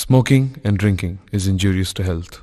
Smoking and drinking is injurious to health.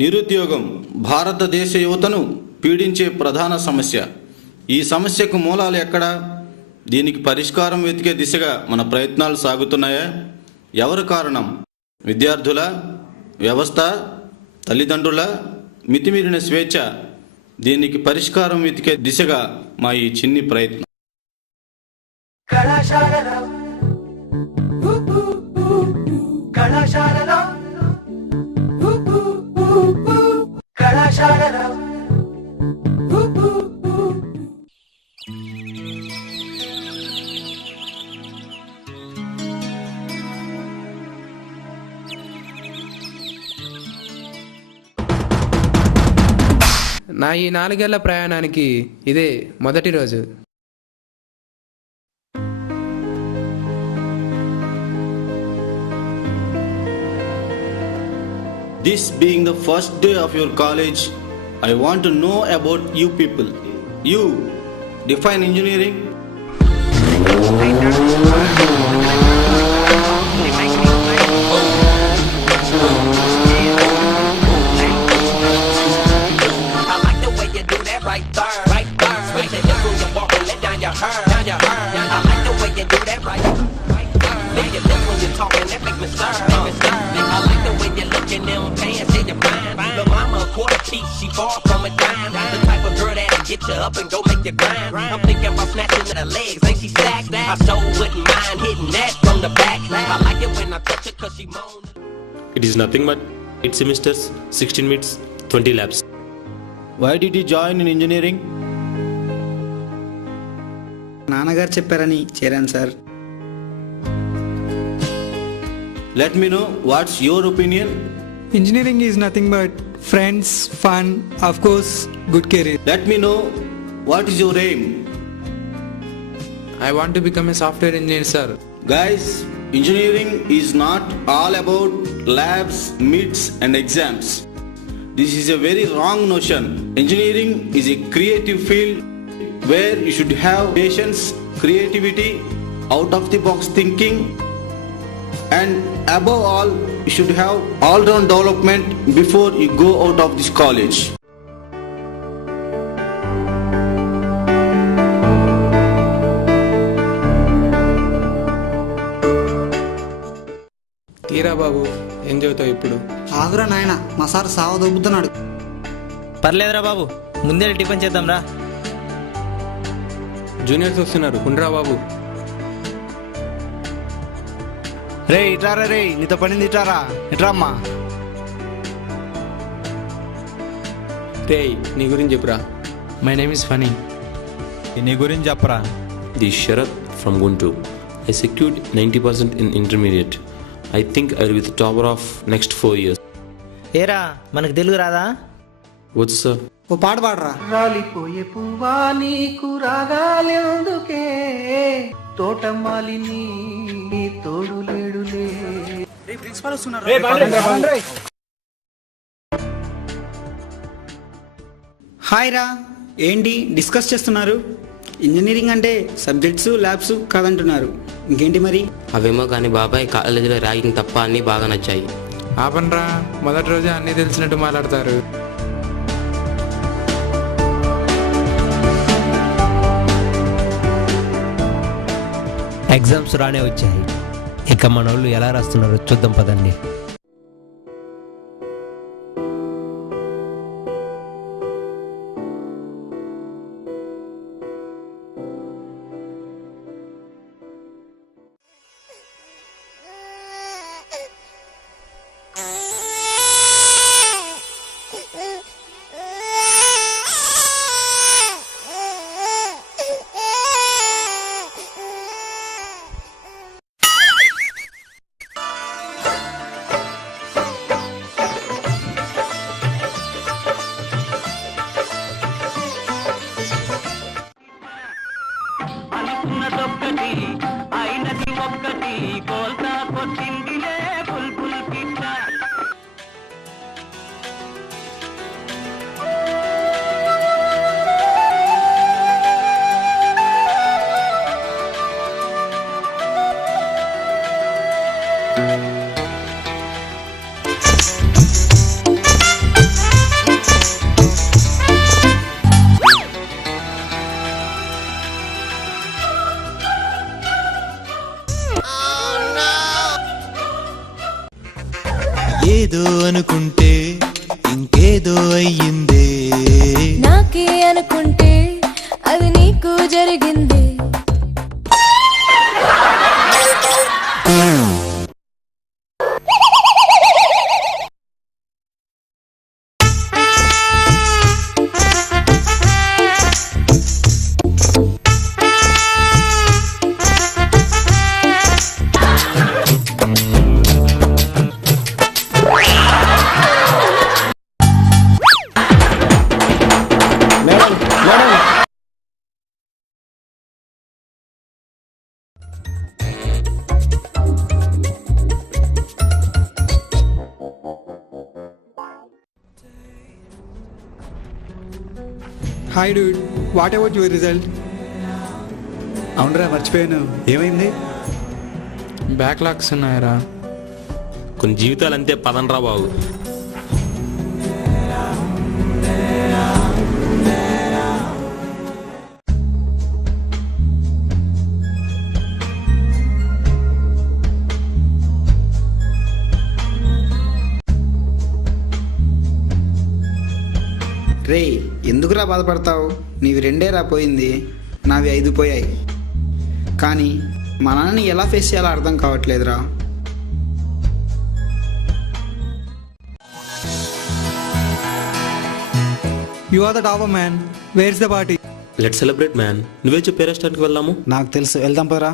నిరుద్యోగం భారతదేశ యువతను పీడించే ప్రధాన సమస్య. ఈ సమస్యకు మూలాలు ఎక్కడ? దీనికి పరిష్కారం వెతికే దిశగా మన ప్రయత్నాలు సాగుతున్నాయా? ఎవరు కారణం? విద్యార్థుల, వ్యవస్థ, తల్లిదండ్రుల మితిమీరిన స్వేచ్ఛ? దీనికి పరిష్కారం వెతికే దిశగా మా ఈ చిన్ని ప్రయత్నం. నా ఈ 4 ఏళ్ల ప్రయాణానికి ఇదే మొదటి రోజు. This being the first day of your college, I want to know about you people. You define engineering. She far from a dime. The type of girl that'll get you up and go make you grind. I'm thinking about snatching her legs, ain't she stacked? I so wouldn't mind hitting that from the back. I like it when I touch her cause she moans. It is nothing but 8 semesters, 16 weeks, 20 labs. Why did you join in engineering? నాన్నగారు చెప్పారని చేరాను sir. Let me know what's your opinion. Engineering is nothing but friends, fun, of course, good career. Let me know what is your aim. I want to become a software engineer, sir. Guys, engineering is not all about labs, meets and exams. This is a very wrong notion. Engineering is a creative field where you should have patience, creativity, out of the box thinking, and above all you should have all-round development before you go out of this college. తీరా బాబు, ఏం చదువుతావు ఇప్పుడు? ఆగురా నాయన, మా sir సావ దొబ్బుతున్నాడు. పర్లేదురా బాబు, ముందే tiffin చేద్దాం రా. జూనియర్స్ వస్తున్నారు, ఉండరా బాబు. రే ఇట్రారా, రే నీతో పనింది, ఇట్రారా, ఇట్రామ్మా. రే నీ గురించి చెప్పురా. My name is Phani. నీ గురించి చెప్పరా. This is Sharath from Guntur. I secured 90% in intermediate. I think I will be the topper of next 4 years. ఏరా మనకు తెలుగు రాదా? What's sir? ఓ పాట పాడరా. రాలిపోయే పువ్వా నీకు రాగాలెందుకే, తోటమాలిని తోడు లేడులే. హాయ్ రా, ఏంటి డిస్కస్ చేస్తున్నారు? ఇంజనీరింగ్ అంటే సబ్జెక్ట్స్, ల్యాబ్స్ కాదంటున్నారు. ఇంకేంటి మరి? అవేమో కానీ బాబాయ్, కాలేజీలో ర్యాగింగ్ తప్ప అన్నీ బాగా నచ్చాయి. ఆపండ్రా, మొదటి రోజే అన్నీ తెలిసినట్టు మాట్లాడతారు. ఎగ్జామ్స్ రానే వచ్చాయి, ఇక మన వాళ్ళు ఎలా రాస్తున్నారో చూద్దాం పదండి. ఏదో అనుకుంటే ఇంకేదో అయ్యిందే, నాకే అనుకుంటే అది నీకు జరిగింది. Hi dude, what about your result? అవునరా మర్చిపోయాను, ఏమైంది? బ్యాక్లాగ్స్ ఉన్నాయరా. కొన్ని జీవితాలు అంతే, పదండ్రా బాబు. రే ఎందుకురా బాధపడతావు? నీవి 2 పోయింది, నావి 5 పోయాయి. కానీ మా నాన్నని ఎలా ఫేస్ చేయాలో అర్థం కావట్లేదురా. You are the topper man. Where's the party? Let's celebrate man. నువ్వే చెప్పే రెస్టారెంట్కి వెళ్దాము. నాకు తెలుసు, వెళ్దాం పరా.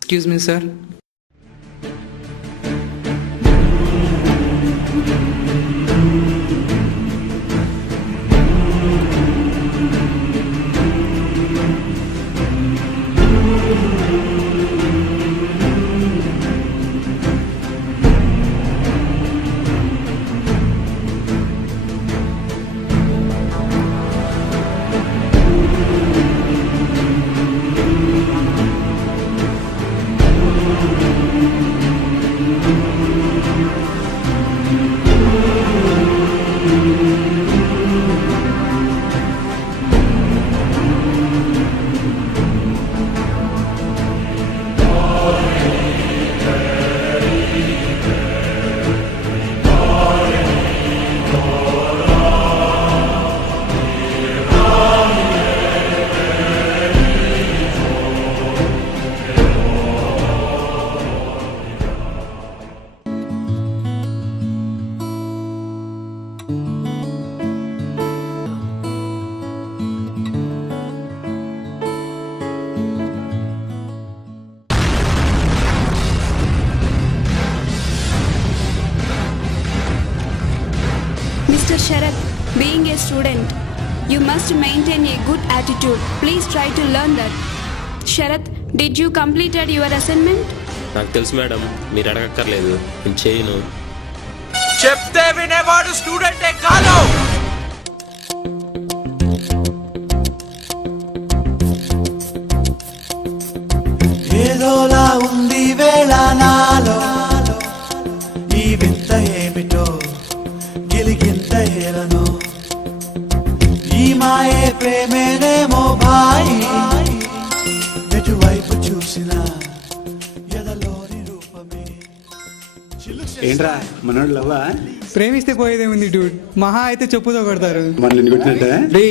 Excuse me sir. Mr. Sharath, being a student, you must maintain a good attitude. Please try to learn that. Sharath, did you completed your assignment? నాకు తెలుసు మేడం, మీరు అడగక్కర్లేదు, నేను చేయను. చెప్తే వినేవాడు స్టూడెంటే కాదు. ఏదోలా ఉంది వేళ నాలో, ఈ వింత ఏమిటో గిలిగింత ఏలను, ఈ మాయే ప్రేమేనేమో భాయి, ఎటువైపు చూసినా ఎదలోని రూపమే. ఏంట్రా మనోడు లవ్వా? ప్రేమిస్తే పోయేదేముంది డూడ్, మహా అయితే చెప్పుతో కొడతారు. మనల్ని కొట్టినట్టే. రే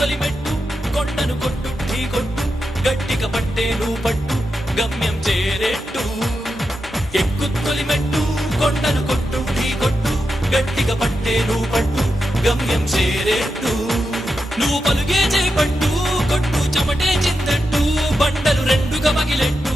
తొలిమెట్టు కొండను కొట్టు ఢీ కొట్టు, గట్టిగా పట్టేను పట్టు గమ్యం చేరేట్టు. ఎక్కు తొలిమెట్టు కొండను కొట్టు ఢీ కొట్టు, గట్టిగా పట్టేను పట్టు గమ్యం చేరేట్టు. నువ్వు పలుగే చేపట్టు, కొట్టు చెమటే చిందట్టు, బండలు రెండుగా పగిలెట్టు.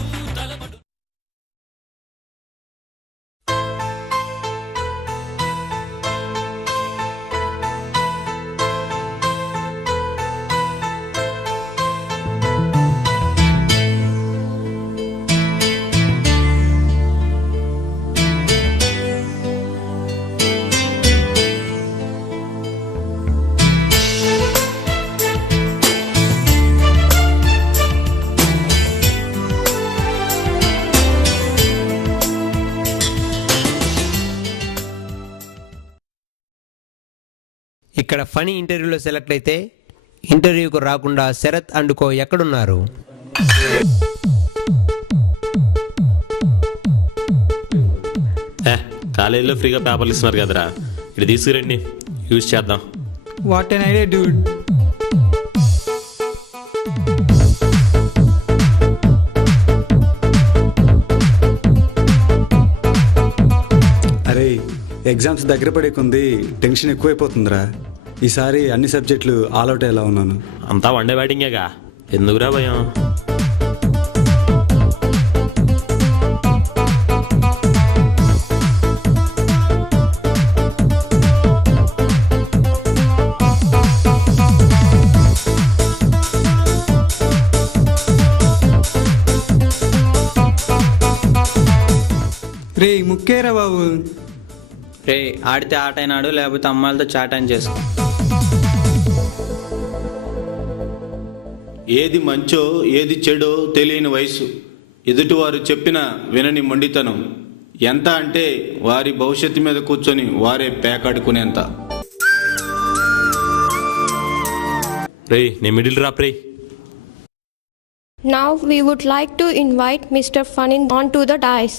ఇక్కడ ఫనీ ఇంటర్వ్యూలో సెలెక్ట్ అయితే ఇంటర్వ్యూకు రాకుండా శరత్ అండ్ కో ఎక్కడున్నారు? కాలేజీలో ఫ్రీగా పేపర్లు ఇస్తున్నారు కదరా, ఇది తీసుకురండి, యూజ్ చేద్దాం. What an idea, dude. అరే ఎగ్జామ్స్ దగ్గర పడేకుంది, టెన్షన్ ఎక్కువైపోతుందిరా. ఈసారి అన్ని సబ్జెక్టులు ఆల్అవుట్ ఎలా ఉన్నాను. అంతా వన్డే బ్యాటింగేగా, ఎందుకురా భయం? రే ముక్కేరా బాబు. రే ఆడితే ఆట అయినాడు, లేకపోతే అమ్మాయిలతో చాట్ అని చేసుకో. ఏది మంచో ఏది చెడో తెలియని వయసు, ఎదుటివారు చెప్పిన వినని మొండితనం, ఎంత అంటే వారి భవిష్యత్తు మీద కూర్చొని వారే పేకాడుకునేంత. రేయ్ నేను మిడిల్ డ్రాప్ రేయ్. Now we would like to invite Mr. Fanin onto the dais,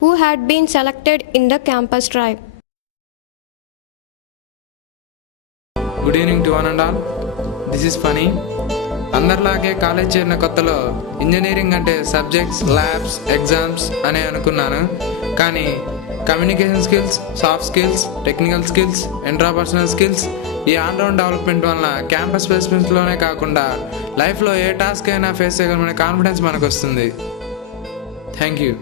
who had been selected in the campus drive. Good evening to one and all. This is Phani. అందరిలాగే కాలేజ్ చేరిన కొత్తలో ఇంజనీరింగ్ అంటే subjects, labs, exams అనే అనుకున్నాను. కానీ communication skills, soft skills, technical skills, intrapersonal skills, ఈ all round development వలన campus ప్లేస్మెంట్స్లోనే కాకుండా లైఫ్లో ఏ టాస్క్ అయినా ఫేస్ చేయగలమనే కాన్ఫిడెన్స్ మనకు వస్తుంది. Thank you.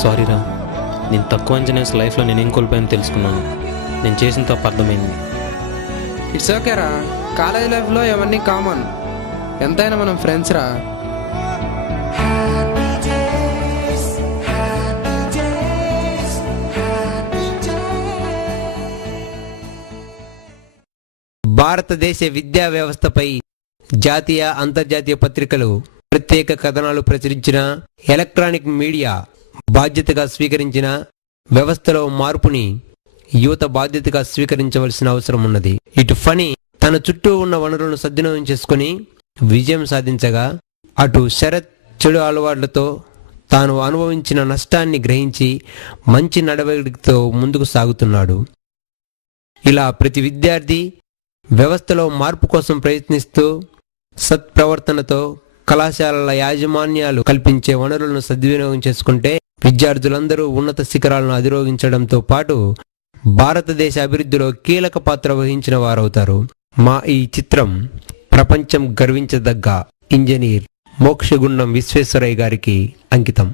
సారీరా, నేను తక్కువ అంచనేసి లైఫ్లో నేనేం కోల్పోయాను తెలుసుకున్నాను. నేను చేసిన తప్పు అర్థమైంది. ఇట్స్ ఓకే రా, కాలేజ్ లైఫ్లో ఇవన్నీ కామన్. ఎంతైనా మనం ఫ్రెండ్స్ రా. భారతదేశ విద్యా వ్యవస్థపై జాతీయ అంతర్జాతీయ పత్రికలు ప్రత్యేక కథనాలు ప్రచురించిన, ఎలక్ట్రానిక్ మీడియా బాధ్యతగా స్వీకరించిన వ్యవస్థలో మార్పుని యువత బాధ్యతగా స్వీకరించవలసిన అవసరం ఉన్నది. ఇటు ఫనీ తన చుట్టూ ఉన్న వనరులను సద్వినియోగం చేసుకుని విజయం సాధించగా, అటు శరత్ చెడు అలవాట్లతో తాను అనుభవించిన నష్టాన్ని గ్రహించి మంచి నడవడికతో ముందుకు సాగుతున్నాడు. ఇలా ప్రతి విద్యార్థి వ్యవస్థలో మార్పు కోసం ప్రయత్నిస్తూ సత్ప్రవర్తనతో కళాశాలల యాజమాన్యాలు కల్పించే వనరులను సద్వినియోగం చేసుకుంటే విద్యార్థులందరూ ఉన్నత శిఖరాలను అధిరోహించడంతో పాటు భారతదేశ అభివృద్ధిలో కీలక పాత్ర వహించిన వారవుతారు. మా ఈ చిత్రం ప్రపంచం గర్వించదగ్గ ఇంజనీర్ మోక్షగుండం విశ్వేశ్వరయ్య గారికి అంకితం.